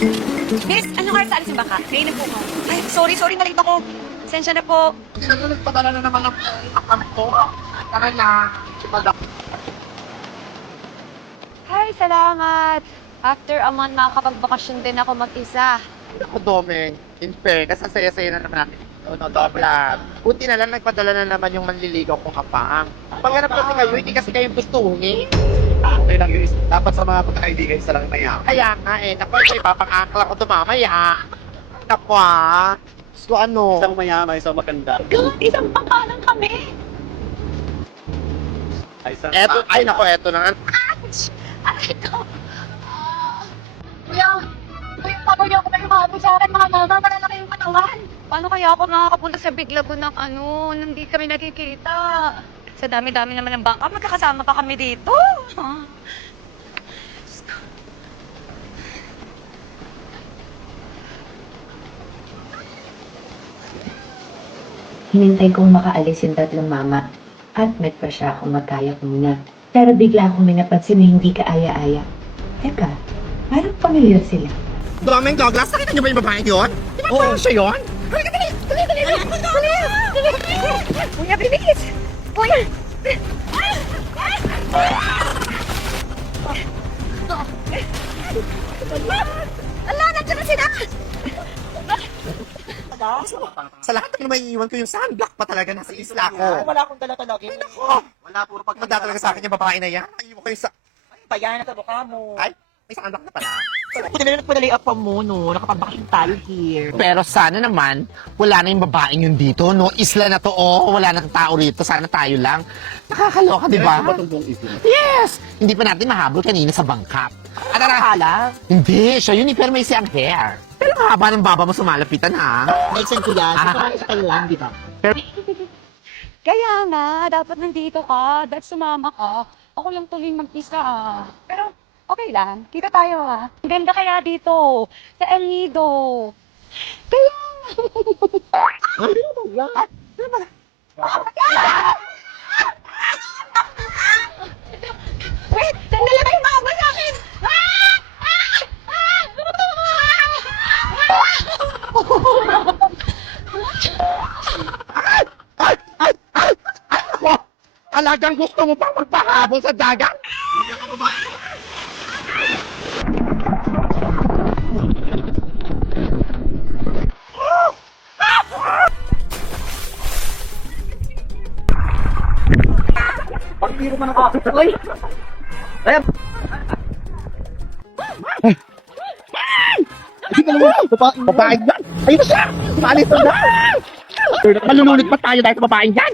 Miss, anong oras alis yung baka? Ngayon na po mo. Ay, sorry, nalit ako. Sensya na po. Ano, nagpadala na naman ng account ko. Tara na. Si Madam. Ay, salamat. After a month, makakapagbakasyon din ako mag-isa. Ako, Domeng. In fairness, ang saya-saya na naman natin. No, Dobla. Buti na lang, nagpadala na naman yung manliligaw kong kapang. Paghanap kasi kayo, hindi kasi kayo gustuhin. Okay lang yun. Dapat sa mga pagkakaibigan, isa lang mayaman. Kaya nga eh, naku, ipapangakla ko ito mamaya. Naku ah. So ano? Isang mayaman, isang maganda. God, isang pangalan kami. Ay, isang Ay naku, eto na nga. Aray ko. Kuya, paano niyo ako may mahabol sa akin, mga mama, malalaki yung katawan. Paano kaya ako nakakapunta sa Biglago ng hindi kami nagkikita? Sa dami-dami naman ng bangka, magkakasama pa kami dito. Hinintay kong makaalis yung tatlong mama at nagpa siya akong magkayak muna. Pero bigla akong may napansin na hindi ka aya-aya. Teka, parang pamilyar sila. Domeng Douglas, nakita niyo ba yung babae yun? Di ba parang siya yun? Halika, dali! Kuya, bilis! Kuya! Ala, nandiyan na sila! Sa lahat ng may iwan ko yung sunblock pa talaga nasa isla ko. Wala akong dala-talaga. Ay nako! Wala, puro Pag manda talaga sa akin yung babae na yan, naiwan ko yung sa... Bayanan sa mukha mo. Ay, may sunblock na pala. Buti na lang nagpadali up pa mo, no? Nakapagbakit tayo here. Pero sana naman, wala na yung babaeng yun dito, no? Isla na to, oh. Wala na tao rito. Sana tayo lang. Nakakaloka, di ba? ba itong buong isla? Yes! Hindi pa natin mahabol kanina sa bangkap. Ano na? Akala? Hindi, siya yun, pero may siyang hair. Pero ang haba ng baba mo sumalapitan, ha? Next time ko yan. Ito kayo sa Thailand, di ba? Kaya nga, dapat nandito ka. Dapat sumama ka. Ako lang tuloy mag-isa. Pero, okay lang. Kita tayo Ang ganda kaya dito. Sa El Nido. Kaya... Wait! Sandali kayo makabal sa akin! Alagang gusto mo pang magpahabol sa dagat? Pagbiro man ako. Uy! Ayun! Hindi ka naman, babae yan! Ayun na siya! Maalis na! Malulunod pa tayo dahil sa babaeng yan!